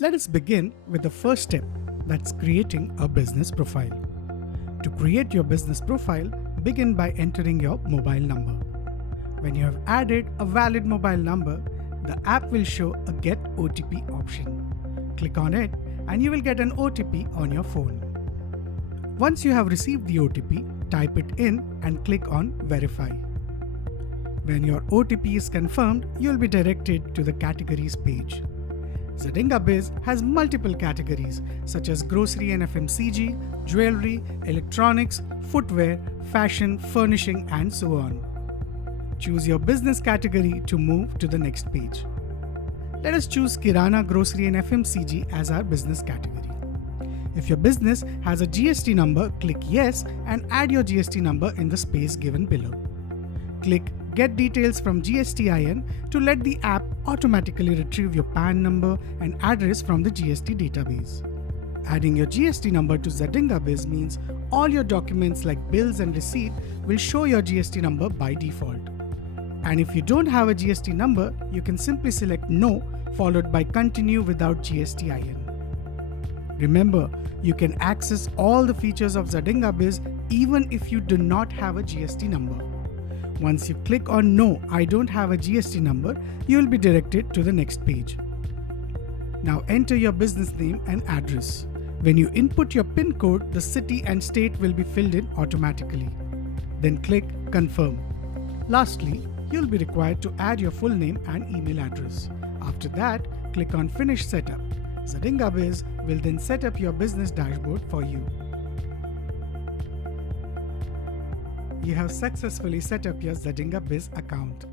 Let us begin with the first step, that's creating a business profile. To create your business profile, begin by entering your mobile number. When you have added a valid mobile number, the app will show a Get OTP option. Click on it and you will get an OTP on your phone. Once you have received the OTP, type it in and click on Verify. When your OTP is confirmed, you will be directed to the categories page. Zadinga Biz has multiple categories such as grocery and FMCG, jewelry, electronics, footwear, fashion, furnishing, and so on. Choose your business category to move to the next page. Let us choose Kirana, Grocery and FMCG as our business category. If your business has a GST number, click Yes and add your GST number in the space given below. Click Get details from GSTIN to let the app automatically retrieve your PAN number and address from the GST database. Adding your GST number to Zadinga Biz means all your documents like bills and receipt will show your GST number by default. And if you don't have a GST number, you can simply select No followed by Continue without GSTIN. Remember, you can access all the features of Zadinga Biz even if you do not have a GST number. Once you click on No, I don't have a GST number, you will be directed to the next page. Now enter your business name and address. When you input your PIN code, the city and state will be filled in automatically. Then click Confirm. Lastly, you'll be required to add your full name and email address. After that, click on Finish Setup. Zadinga Biz will then set up your business dashboard for you. You have successfully set up your Zadinga Biz account.